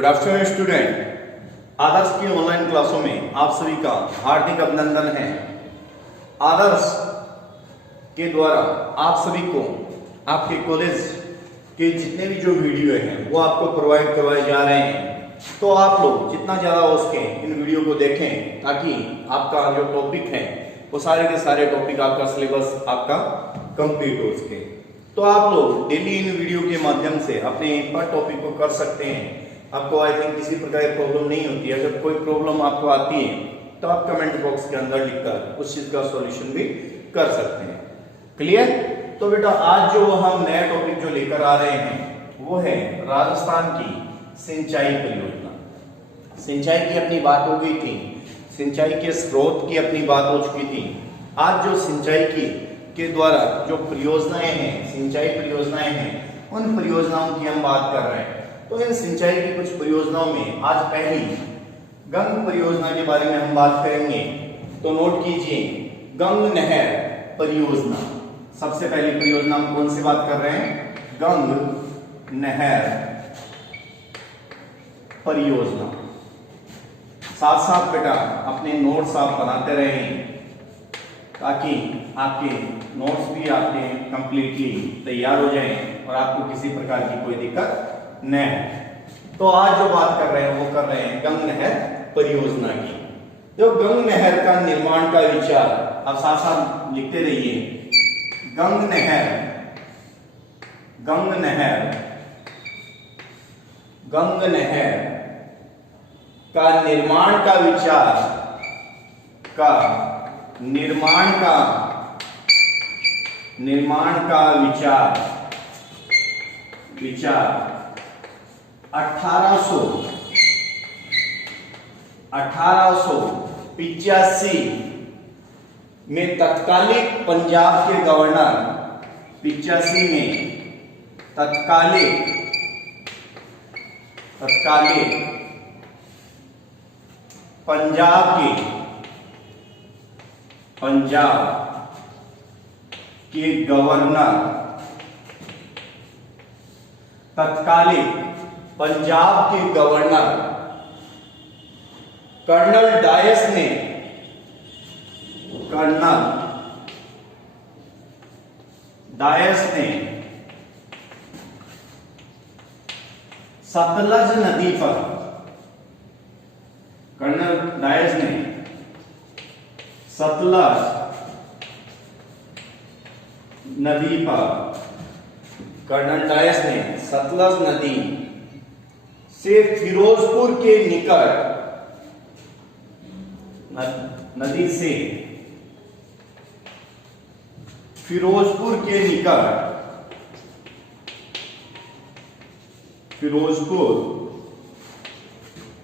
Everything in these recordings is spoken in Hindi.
Good afternoon student. आदर्श की ऑनलाइन क्लासों में आप सभी का हार्दिक अभिनंदन है। आदर्श के द्वारा आप सभी को आपके कॉलेज के जितने भी जो वीडियो हैं वो आपको प्रोवाइड करवाए जा रहे हैं। तो आप लोग जितना ज़्यादा हो सके इन वीडियो को देखें ताकि आपका जो टॉपिक है वो सारे के सारे टॉपिक आपका सिलेबस आपका कंप्लीट हो सके। तो आप लोग डेली इन वीडियो के माध्यम से अपने हर टॉपिक को कर सकते हैं। आपको आई थिंक किसी प्रकार की प्रॉब्लम नहीं होती है। अगर कोई प्रॉब्लम आपको आती है तो आप कमेंट बॉक्स के अंदर लिखकर उस चीज का सॉल्यूशन भी कर सकते हैं। क्लियर? तो बेटा आज जो हम नया टॉपिक जो लेकर आ रहे हैं वो है राजस्थान की सिंचाई परियोजना। सिंचाई की अपनी बात हो गई थी, सिंचाई के स्रोत की अपनी बात हो चुकी थी। आज जो सिंचाई की के द्वारा जो परियोजनाएं हैं, सिंचाई परियोजनाएं हैं, उन परियोजनाओं की हम बात कर रहे हैं। तो इन सिंचाई की कुछ परियोजनाओं में आज पहली गंग परियोजना के बारे में हम बात करेंगे। तो नोट कीजिए, गंग नहर परियोजना। सबसे पहली परियोजना हम कौन सी बात कर रहे हैं? गंग नहर परियोजना। साथ साथ बेटा अपने नोट्स आप बनाते रहें ताकि आपके नोट्स भी आपके कंप्लीटली तैयार हो जाएं और आपको किसी प्रकार की कोई दिक्कत न है। तो आज जो बात कर रहे हैं वो कर रहे हैं गंग नहर परियोजना की। जो गंग नहर का निर्माण का विचार आप साथ साथ लिखते रहिए। गंग नहर, गंग नहर, गंग नहर का निर्माण का विचार, का निर्माण का विचार 1885 में तत्कालिक पंजाब के गवर्नर, 85 में तत्कालिक पंजाब के गवर्नर, तत्कालिक पंजाब के गवर्नर कर्नल डायस ने, कर्नल डायस ने सतलज नदी पर, कर्नल डायस ने सतलज नदी पर, कर्नल डायस ने सतलज नदी से फिरोजपुर के निकट, नदी से फिरोजपुर के निकट, फिरोजपुर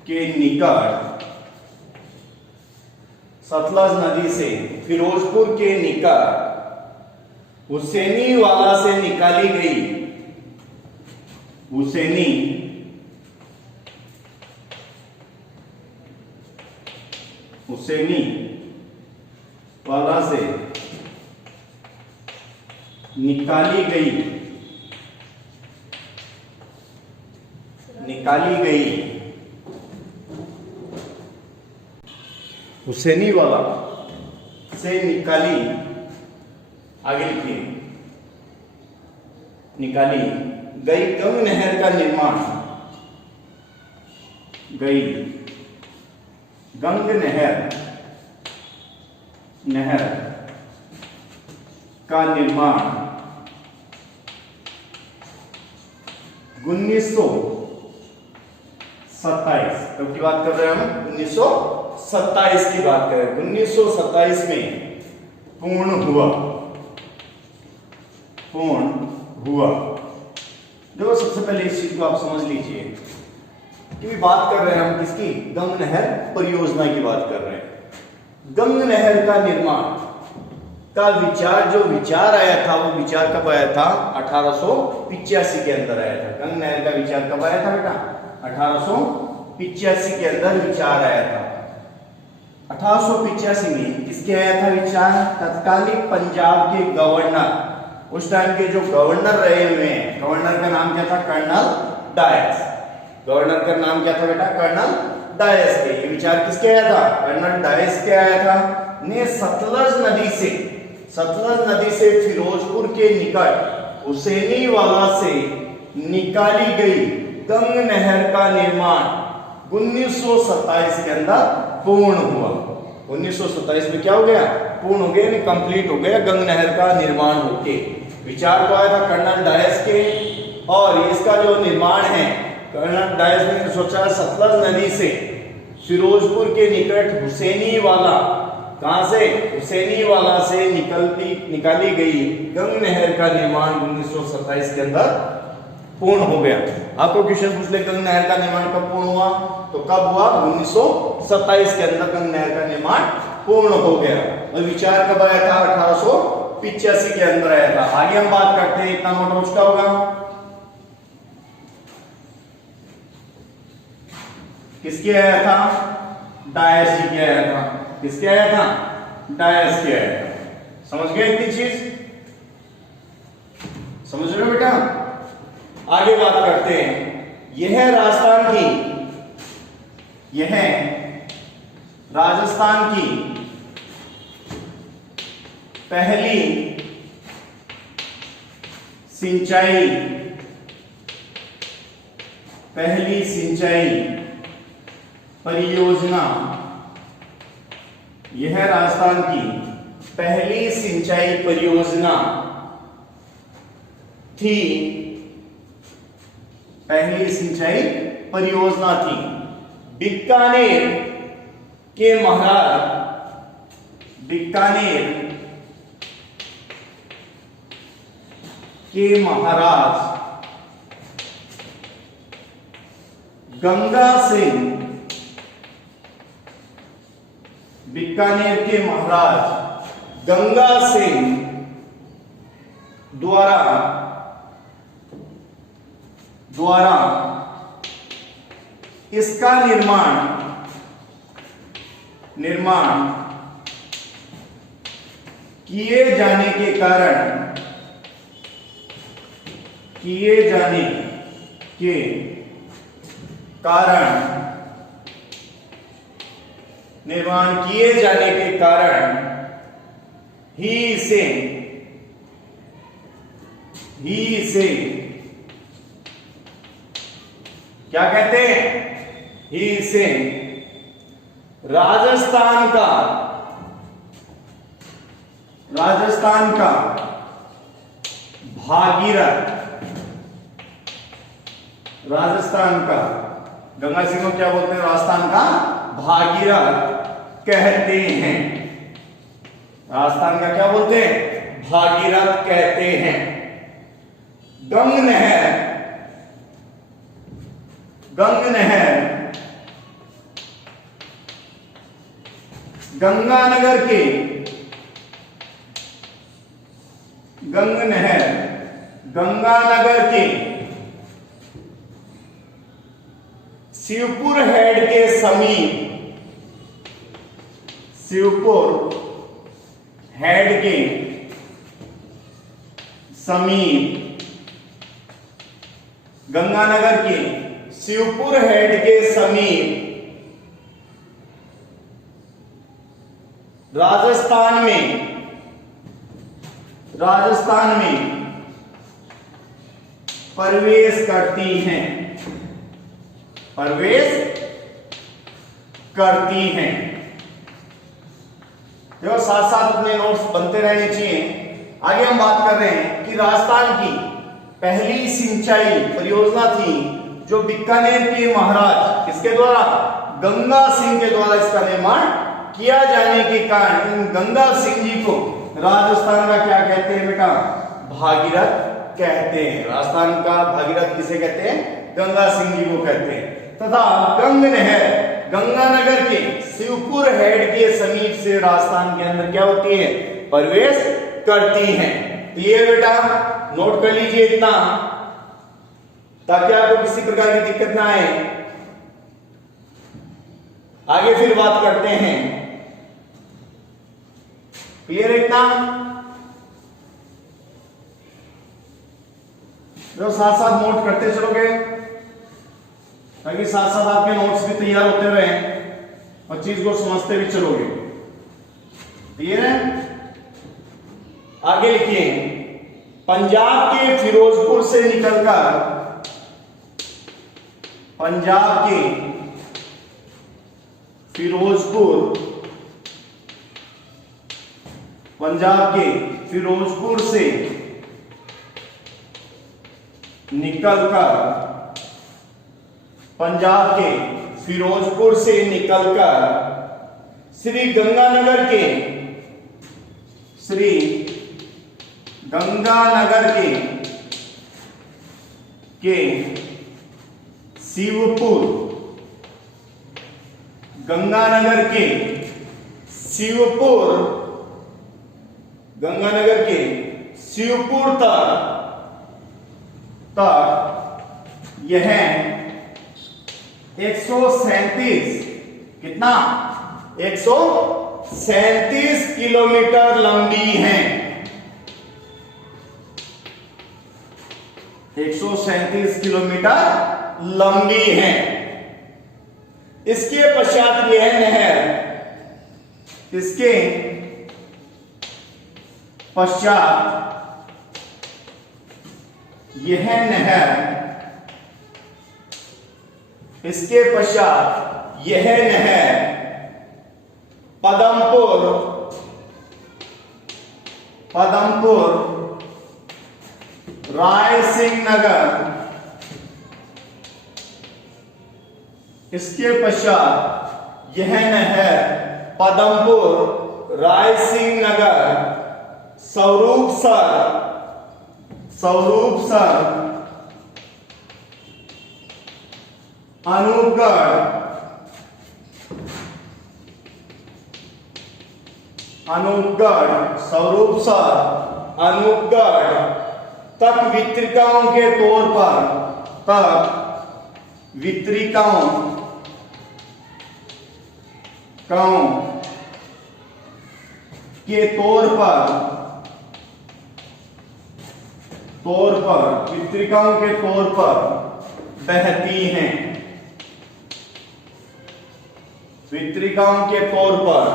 के निकट, सतलज नदी से फिरोजपुर के निकट हुसैनी वाला से निकाली गई, हुसैनी वाला से निकाली गई हुसैनी वाला से निकाली, आगे लिखिए, निकाली गई गंग नहर का निर्माण, गई गंग नहर का निर्माण 1927, कब की बात कर रहे हैं हम? 1927 की बात कर रहे हैं। 1927 में पूर्ण हुआ। देखो सबसे पहले इस चीज को आप समझ लीजिए कि बात कर रहे हैं हम किसकी? गंग नहर परियोजना की बात कर रहे हैं। गंग नहर का निर्माण का विचार, जो विचार आया था वो विचार कब आया था? 1885 के अंदर आया था। गंग नहर का विचार कब आया था बेटा? 1885 के अंदर विचार आया था। 1885 में किसके आया था विचार? तत्कालिक पंजाब के गवर्नर, उस टाइम के जो गवर्नर रहे हुए हैं, गवर्नर का नाम क्या था? Colonel DISE. गवर्नर का नाम क्या था बेटा? कर्नल डायस के। ये विचार किसके आया था? कर्नल डायस के आया था। ने सतलज नदी से फिरोजपुर के निकट हुसैनी वाला से निकाली गई गंग नहर का निर्माण 1927 के अंदर पूर्ण हुआ। 1927 में क्या हो गया? पूर्ण हो गया, कंप्लीट हो गया गंग नहर का निर्माण होके। विचार तो आया था कर्नल डायस के, और इसका जो निर्माण है कर्नल डायस ने सोचा सतलज नदी से फिरोजपुर के निकट हुसैनी वाला, कहां से? हुसैनी वाला से निकाली गई गंग नहर का निर्माण 1927 के अंदर पूर्ण हो गया। आपको क्वेश्चन पूछ ले गंग नहर का निर्माण कब पूर्ण हुआ? तो कब हुआ? 1927 के अंदर गंग नहर का निर्माण पूर्ण हो गया। और विचार कब आया था? 1885 के अंदर आया था। आगे हम बात करते हैं, इतना नोट हो चुका होगा। किसके आया था? डायस जी के आया था। किसके आया था? डायस के आया था। समझ गए इतनी चीज? समझ रहे हो बेटा? आगे बात करते हैं। यह राजस्थान की पहली सिंचाई परियोजना, यह राजस्थान की पहली सिंचाई परियोजना थी। पहली सिंचाई परियोजना थी। बीकानेर के महाराज गंगा सिंह, बीकानेर के महाराज गंगा सिंह द्वारा इसका निर्माण किए जाने के कारण ही इसे क्या कहते हैं? ही इसे राजस्थान का भागीरथ, गंगा सिंह को क्या बोलते हैं? राजस्थान का भागीरथ कहते हैं। राजस्थान का क्या बोलते हैं? भागीरथ कहते हैं। गंग नहर गंगानगर के शिवपुर हेड के समीप गंगानगर के शिवपुर हेड के समीप राजस्थान में प्रवेश करती हैं। देखो साथ साथ अपने नोट्स बनते रहने चाहिए। आगे हम बात कर रहे हैं कि राजस्थान की पहली सिंचाई परियोजना थी जो बीकानेर के महाराज किसके द्वारा? गंगा सिंह के द्वारा इसका निर्माण किया जाने के कारण गंगा सिंह जी को राजस्थान का क्या कहते हैं बेटा? भागीरथ कहते हैं। राजस्थान का भागीरथ किसे कहते हैं? गंगा सिंह जी को कहते हैं। तथा गंग नहर गंगानगर के शिवपुर हेड के समीप से राजस्थान के अंदर क्या होती है? प्रवेश करती हैं। क्लियर बेटा? नोट कर लीजिए इतना, ताकि आपको किसी प्रकार की दिक्कत ना आए। आगे फिर बात करते हैं। क्लियर है इतना? जो साथ साथ नोट करते चलोगे ताकि साथ साथ आपके नोट्स भी तैयार होते रहे और चीज को समझते भी चलोगे। क्लियर है? आगे लिखिए, पंजाब के फिरोजपुर से निकलकर पंजाब के फिरोजपुर से निकलकर श्री गंगानगर के शिवपुर तक यह 137 कितना 137 किलोमीटर लंबी है। 137 किलोमीटर लंबी है। इसके पश्चात यह नहर इसके पश्चात यह नहर पदमपुर राय सिंह नगर इसके पश्चात यह नहर पदमपुर राय सिंह नगर स्वरूपसर अनूपगढ़ तक वितरिकाओं के तौर पर बहती हैं। वितरिकाओं के तौर पर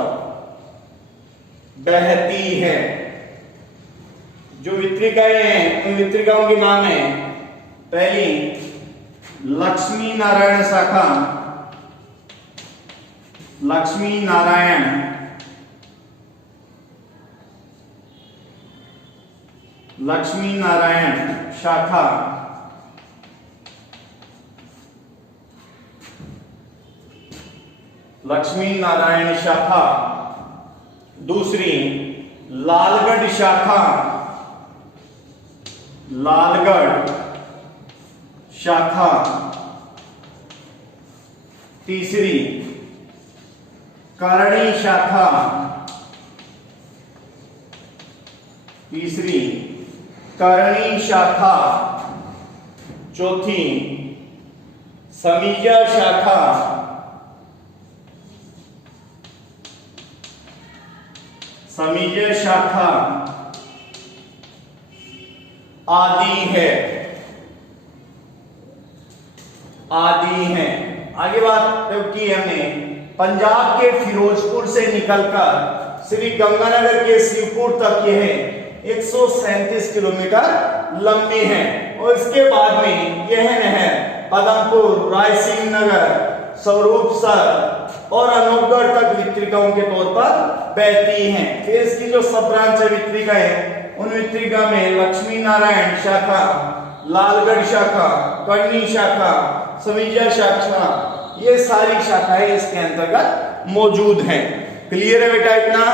बहती है। जो वितरिकाएं हैं उन वितरिकाओं के नाम है, पहली लक्ष्मी नारायण शाखा, लक्ष्मी नारायण शाखा, दूसरी लालगढ़ शाखा, तीसरी करणी शाखा, चौथी समीजा शाखा, आदि है। आगे बात की हमने पंजाब के फिरोजपुर से निकलकर श्री गंगानगर के शिवपुर तक यह 137 किलोमीटर लंबी है और इसके बाद में यह नहर पदमपुर राय सिंह नगर स्वरूपसर और अनूपगढ़ तक वितरिकाओं के तौर पर बहती हैं। फिर इसकी जो सब ब्रांच है वितरिका है, उन वितरिका में लक्ष्मी नारायण शाखा, लालगढ़ शाखा, करणी शाखा, समीजा शाखा, ये सारी शाखाएं इसके अंतर्गत मौजूद हैं। क्लियर है बेटा? इतना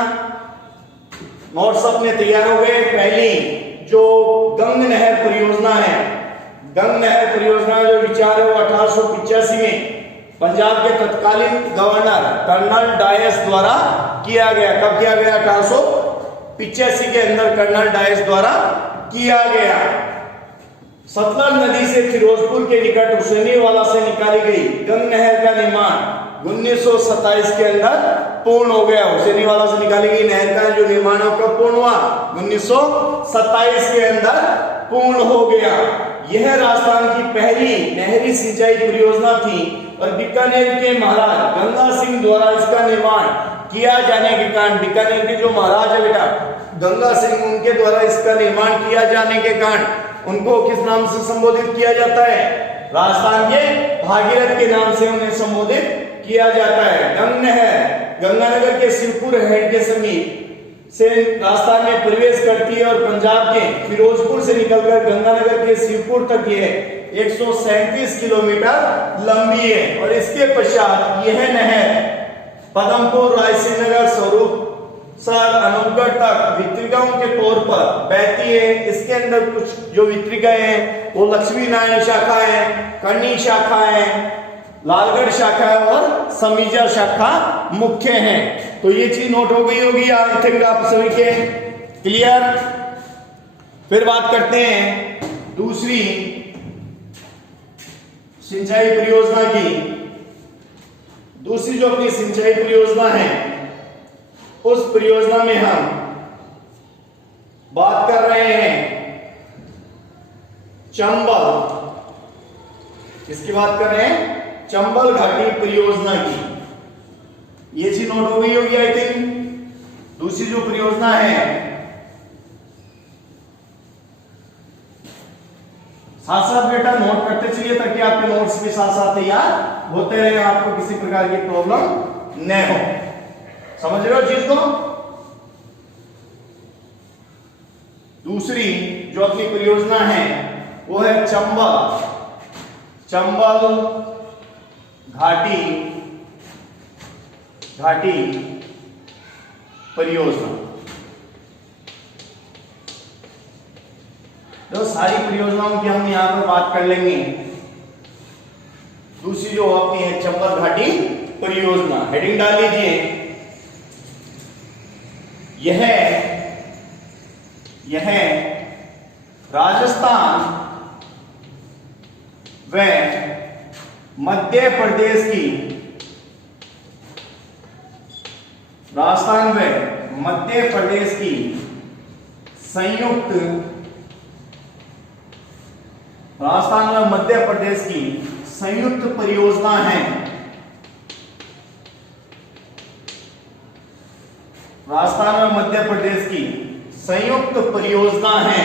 नोट्स अपने तैयार हो गए। पहली जो गंग नहर परियोजना है, गंग नहर परियोजना जो विचार है वो 1885 में पंजाब के तत्कालीन गवर्नर कर्नल डायस द्वारा किया गया। कब किया गया? 1885 के अंदर कर्नल डायस द्वारा किया गया। सतलज नदी से फिरोजपुर के निकट हुसैनीवाला से निकाली गई गंग नहर का निर्माण 1927 के अंदर पूर्ण हो गया। हुसैनीवाला से निकाली गई नहर का जो निर्माण कब पूर्ण हुआ? 1927 के अंदर पूर्ण हो गया। यह राजस्थान की पहली नहरी सिंचाई परियोजना थी और बीकानेर के महाराज गंगा सिंह द्वारा इसका निर्माण किया जाने के कारण, बीकानेर के जो महाराज है बेटा गंगा सिंह, उनके द्वारा इसका निर्माण किया जाने के कारण उनको किस नाम से संबोधित किया जाता है? राजस्थान के भागीरथ के नाम से उन्हें संबोधित किया जाता है। गंग नहर गंगानगर के शिवपुर हेड के समीप से राजस्थान में प्रवेश करती है और पंजाब के फिरोजपुर से निकलकर गंगानगर के शिवपुर तक यह 137 किलोमीटर लंबी है। और इसके पश्चात यह नहर पदमपुर, रायसिंहनगर, स्वरूपसर, अनूपगढ़ तक वितरिकाओं के तौर पर बहती है। इसके अंदर कुछ जो वितरिकाएं हैं वो लक्ष्मी नारायण शाखा है, कर्णी शाखा है, लालगढ़ शाखा है और समीजा शाखा मुख्य है। तो ये चीज नोट हो गई होगी आज तक आप सभी के, क्लियर। फिर बात करते हैं दूसरी सिंचाई परियोजना की। दूसरी जो अपनी सिंचाई परियोजना है उस परियोजना में हम बात कर रहे हैं चंबल, किसकी बात कर रहे हैं? चंबल घाटी परियोजना की। ये चीज नोट हो गई होगी आई थिंक। दूसरी जो परियोजना है, साथ साथ बेटा नोट करते चलिए ताकि आपके नोट्स भी साथ साथ तैयार होते रहे, आपको किसी प्रकार की प्रॉब्लम न हो। समझ रहे हो चीज को? दूसरी जो अपनी परियोजना है वो है चंबल घाटी परियोजना। तो सारी परियोजनाओं की हम यहां पर बात कर लेंगे। दूसरी जो अपनी है चंबल घाटी परियोजना, हेडिंग डाल लीजिए। यह राजस्थान व मध्य प्रदेश की, राजस्थान व मध्य प्रदेश की संयुक्त, राजस्थान व मध्य प्रदेश की संयुक्त परियोजना है। राजस्थान व मध्य प्रदेश की संयुक्त परियोजना है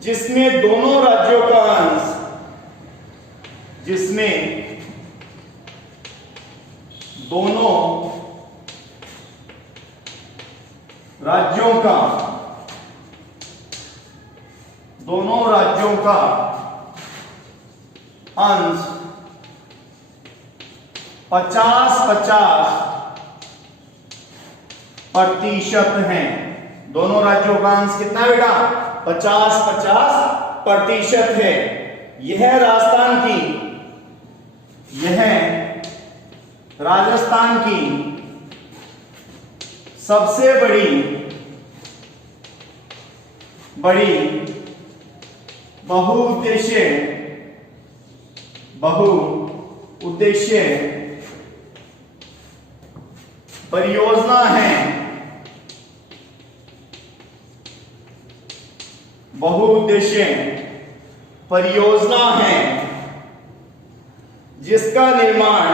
जिसमें दोनों राज्यों का अंश, जिसमें दोनों राज्यों का 50-50% है। दोनों राज्यों का अंश कितना बेटा? 50-50% है। यह राजस्थान की सबसे बड़ी बहुउद्देश्य परियोजना है। बहुउद्देश्य परियोजना है जिसका निर्माण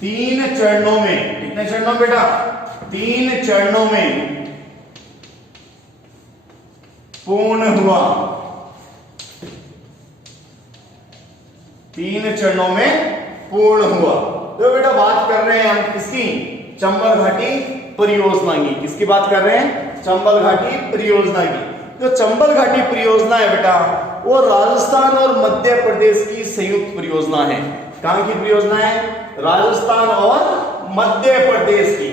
3 चरणों में, कितने चरणों बेटा? 3 चरणों में पूर्ण हुआ। 3 चरणों में पूर्ण हुआ। तो बेटा बात कर रहे हैं हम किसकी? चंबल घाटी परियोजना की। किसकी बात कर रहे हैं? चंबल घाटी परियोजना की। जो चंबल घाटी परियोजना है बेटा वो राजस्थान और मध्य प्रदेश की संयुक्त परियोजना है। कहां की परियोजना है? राजस्थान और मध्य प्रदेश की।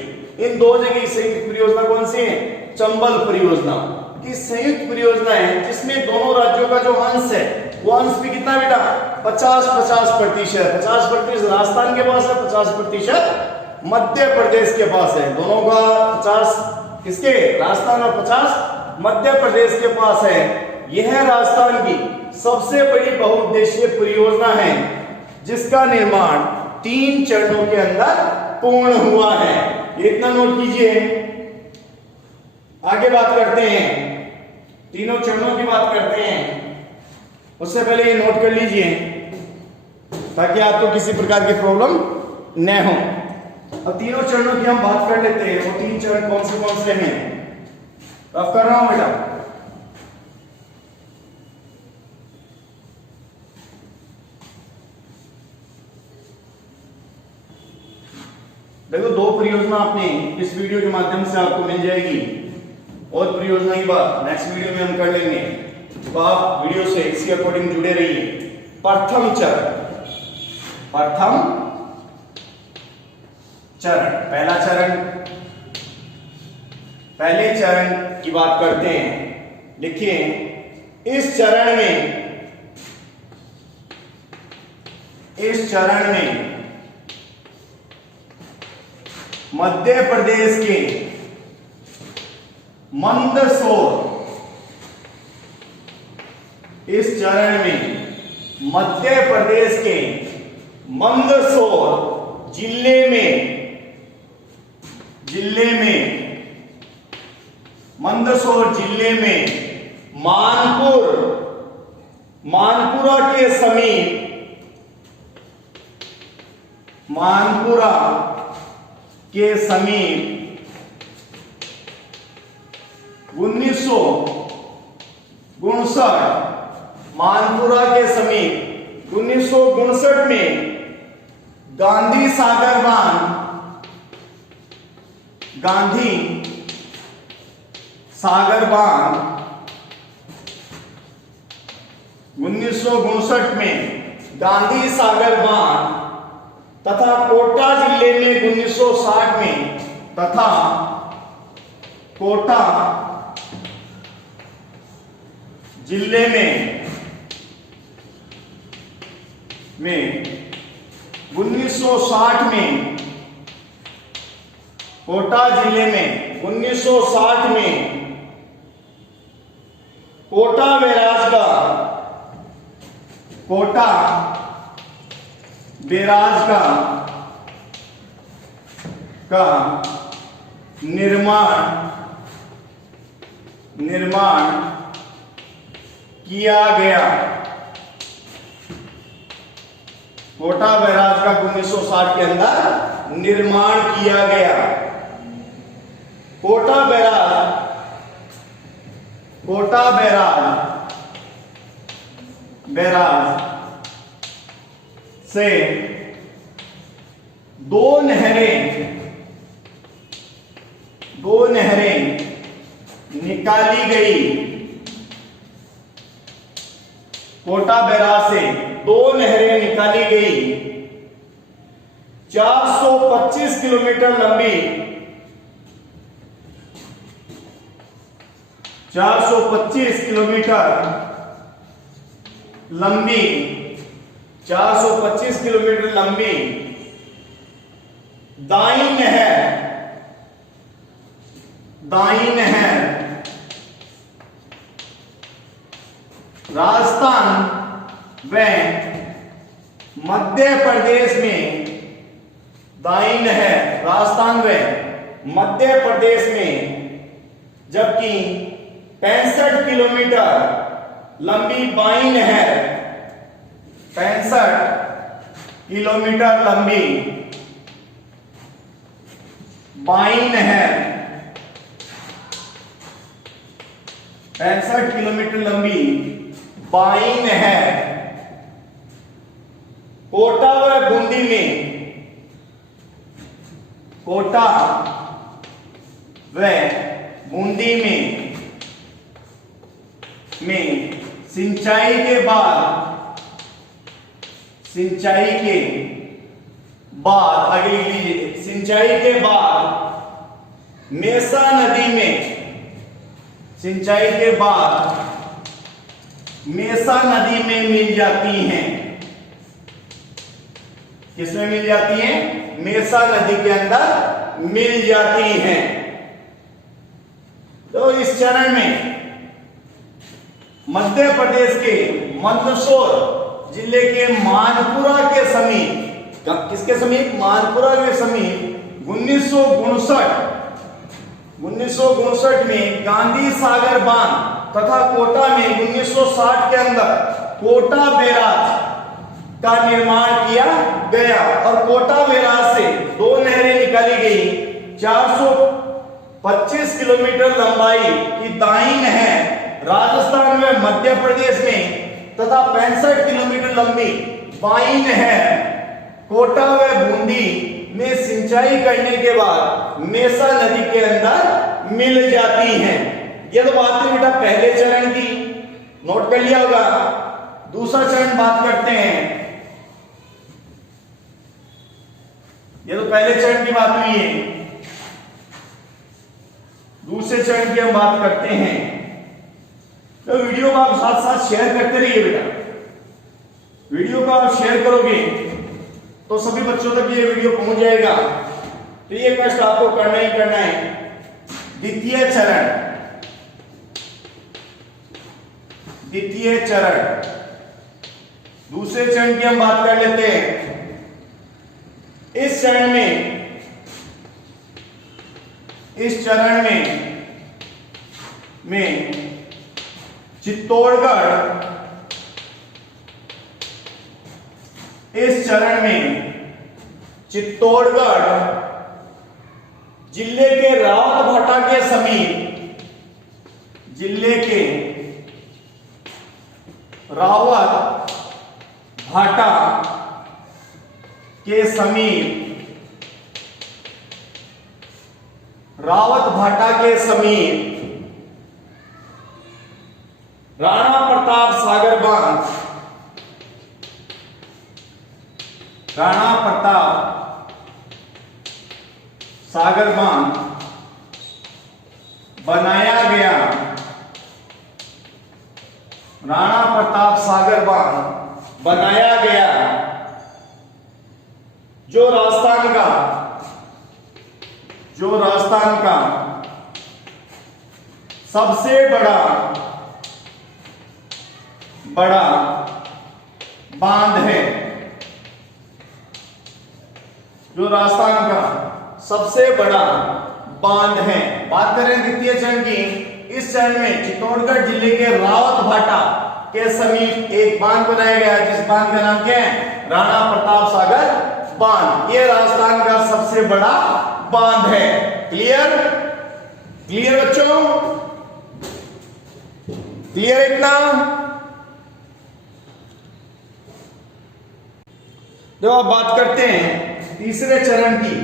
इन दो जगह की संयुक्त परियोजना कौन सी है? चंबल परियोजना की संयुक्त परियोजना है जिसमें दोनों राज्यों का जो अंश है वो अंश भी कितना बेटा? 50-50%। 50% राजस्थान के पास है, 50% मध्य प्रदेश के पास है। दोनों का 50 किसके? राजस्थान और 50 मध्य प्रदेश के पास है। यह राजस्थान की सबसे बड़ी बहुउद्देशीय परियोजना है जिसका निर्माण 3 चरणों के अंदर पूर्ण हुआ है। इतना नोट कीजिए। आगे बात करते हैं, तीनों चरणों की बात करते हैं। उससे पहले ये नोट कर लीजिए ताकि आपको किसी प्रकार की प्रॉब्लम न हो। अब तीनों चरणों की हम बात कर लेते हैं। वो 3 चरण कौन से हैं? अब कर रहा हूं बेटा। देखो, 2 परियोजना आपने इस वीडियो के माध्यम से आपको मिल जाएगी और परियोजना की बात नेक्स्ट वीडियो में हम कर लेंगे। तो आप वीडियो से इसके अकॉर्डिंग जुड़े रहिए। प्रथम चरण, पहले चरण की बात करते हैं। देखिए, इस चरण में मध्य प्रदेश के मंदसौर, इस चरण में मध्य प्रदेश के मंदसौर जिले में मंदसौर जिले में मानपुरा के समीप 1959 में गांधी सागर बांध 1959 में गांधी सागर बांध तथा कोटा जिले में 1960 में तथा कोटा जिले में 1960 में कोटा जिले में 1960 में कोटा बैराज का निर्माण किया गया। कोटा बैराज का 1960 के अंदर निर्माण किया गया। कोटा बैराज से 2 नहरें निकाली गई। कोटा बैराज से 2 नहरें निकाली गई। 425 किलोमीटर लंबी 425 किलोमीटर लंबी दाई नहर राजस्थान व मध्य प्रदेश में, दाई नहर राजस्थान व मध्य प्रदेश में, जबकि 65 किलोमीटर लंबी बाई नहर 65 किलोमीटर लंबी बाई नहर 65 किलोमीटर लंबी बाई नहर कोटा व बूंदी में, कोटा व बूंदी में सिंचाई के बाद आगे लिख लीजिए, सिंचाई के बाद मेसा नदी में, सिंचाई के बाद मेसा नदी में मिल जाती हैं। किसमें मिल जाती हैं? मेसा नदी के अंदर मिल जाती हैं। तो इस चरण में मध्य प्रदेश के मंदसौर जिले के मानपुरा के समीप किसके समीप? मानपुरा के समीप 1959 में गांधी सागर बांध तथा कोटा में 1960 के अंदर कोटा बैराज का निर्माण किया गया और कोटा बैराज से दो नहरें निकाली गई। 425 किलोमीटर लंबाई की दाई नहर राजस्थान में मध्य प्रदेश में तथा 65 किलोमीटर लंबी बाई नहर कोटा व बूंदी में सिंचाई करने के बाद मेसा नदी के अंदर मिल जाती हैं। ये तो बात थी बेटा पहले चरण की, नोट कर लिया होगा। दूसरा चरण बात करते हैं। ये तो पहले चरण की बात हुई है, दूसरे चरण की हम बात करते हैं। तो वीडियो को आप साथ साथ शेयर करते रहिए बेटा। वीडियो को आप शेयर करोगे तो सभी बच्चों तक ये वीडियो पहुंच जाएगा। तो ये कष्ट आपको करना ही करना है। द्वितीय चरण, दूसरे चरण की हम बात कर लेते हैं। इस चरण में चित्तौड़गढ़ जिले के रावतभाटा के समीप, रावतभाटा के समीप राणा प्रताप सागर बांध बनाया गया। राणा प्रताप सागर बांध बनाया गया जो राजस्थान का सबसे बड़ा बांध है। जो राजस्थान का सबसे बड़ा बांध है। बात करें द्वितीय चरण की। इस चरण में चित्तौड़गढ़ जिले के रावतभाटा के समीप एक बांध बनाया गया जिस बांध का नाम क्या है? राणा प्रताप सागर बांध। यह राजस्थान का सबसे बड़ा बांध है। क्लियर बच्चों? क्लियर इतना? जब आप बात करते हैं तीसरे चरण की,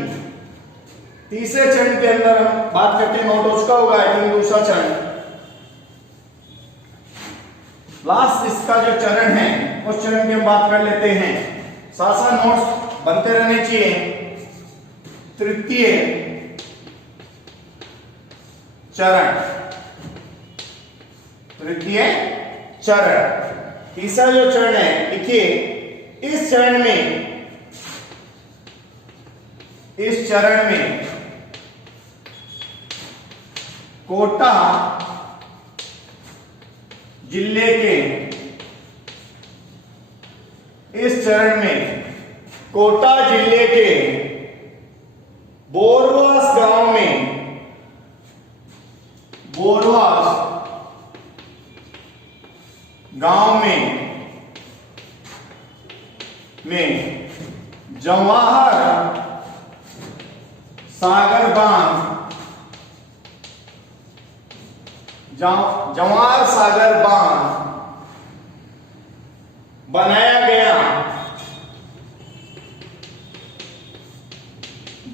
तीसरे चरण के अंदर हम बात करते हैं, नोट हो चुका होगा आई थिंक दूसरा चरण, लास्ट इसका जो चरण है उस चरण की हम बात कर लेते हैं। साथ साथ नोट्स बनते रहने चाहिए। तृतीय चरण, तीसरा जो चरण है, देखिए इस चरण में कोटा जिले के, इस चरण में कोटा जिले के बोरवास गांव में जवाहर सागर बांध बनाया गया।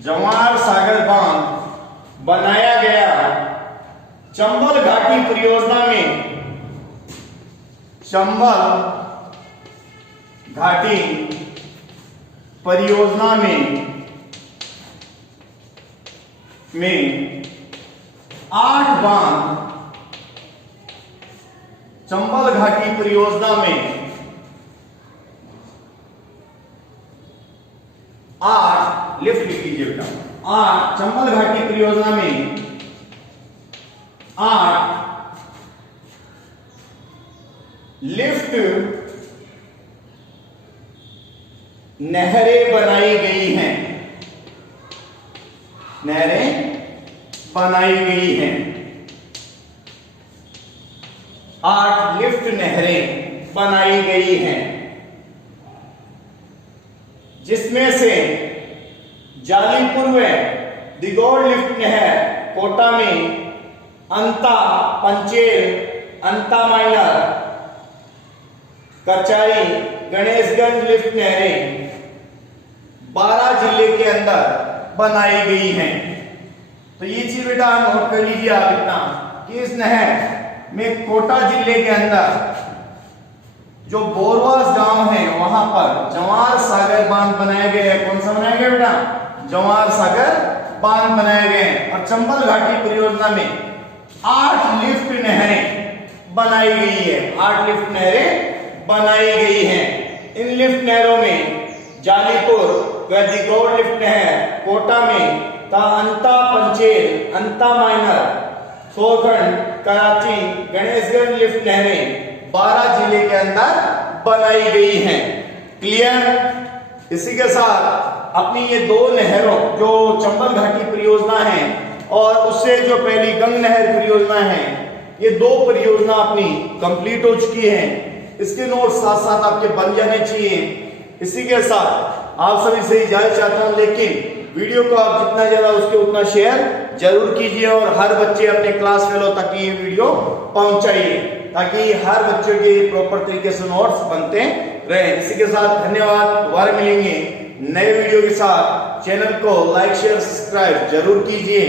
जवाहर सागर बांध बनाया गया चंबल घाटी परियोजना में, चंबल घाटी परियोजना में 8 बांध, चंबल घाटी परियोजना में 8 लिफ्ट लिख लीजिए बेटा, 8 चंबल घाटी परियोजना में 8 लिफ्ट नहरें बनाई गई हैं, नहरें बनाई गई हैं। 8 लिफ्ट नहरें बनाई गई हैं, जिसमें से जालीपुर में दिगौड़ लिफ्ट नहर कोटा में, अंता पंचेर अंता माइनर कचाई गणेशगंज लिफ्ट नहरें 12 जिले के अंदर बनाई गई हैं। तो ये चीज बेटा नोट कर लीजिए आप इतना कि इस नहर में कोटा जिले के अंदर जो बोरवास गांव है वहां पर जवार सागर बांध बनाए गए हैं। कौन सा बनाया गया बेटा? जवार सागर बांध बनाए गए हैं। और चंबल घाटी परियोजना में 8 लिफ्ट नहरें बनाई गई है, 8 लिफ्ट नहरें बनाई गई हैं। इन लिफ्ट नहरों में जालीपुर व दिगौड़ लिफ्ट नहर कोटा में, अंता पंचेर अंता माइनर सोखंड कराची गणेशगंज लिफ्ट नहरें 12 जिले के अंदर बनाई गई हैं। क्लियर? इसी के साथ अपनी ये 2 नहरों जो चंबल घाटी परियोजना है और उससे जो पहली गंग नहर परियोजना है, ये 2 परियोजना अपनी कंप्लीट हो चुकी है। इसके नोट साथ साथ आपके बन जाने चाहिए। इसी के साथ आप सभी से इजाजत चाहता हूं, लेकिन वीडियो को आप जितना ज्यादा उसके उतना शेयर जरूर कीजिए और हर बच्चे अपने क्लास फेलो तक ये वीडियो पहुंचाइए, ताकि हर बच्चे के प्रॉपर तरीके से नोट्स बनते रहे। इसी के साथ धन्यवाद। दोबारा मिलेंगे नए वीडियो के साथ। चैनल को लाइक शेयर सब्सक्राइब जरूर कीजिए।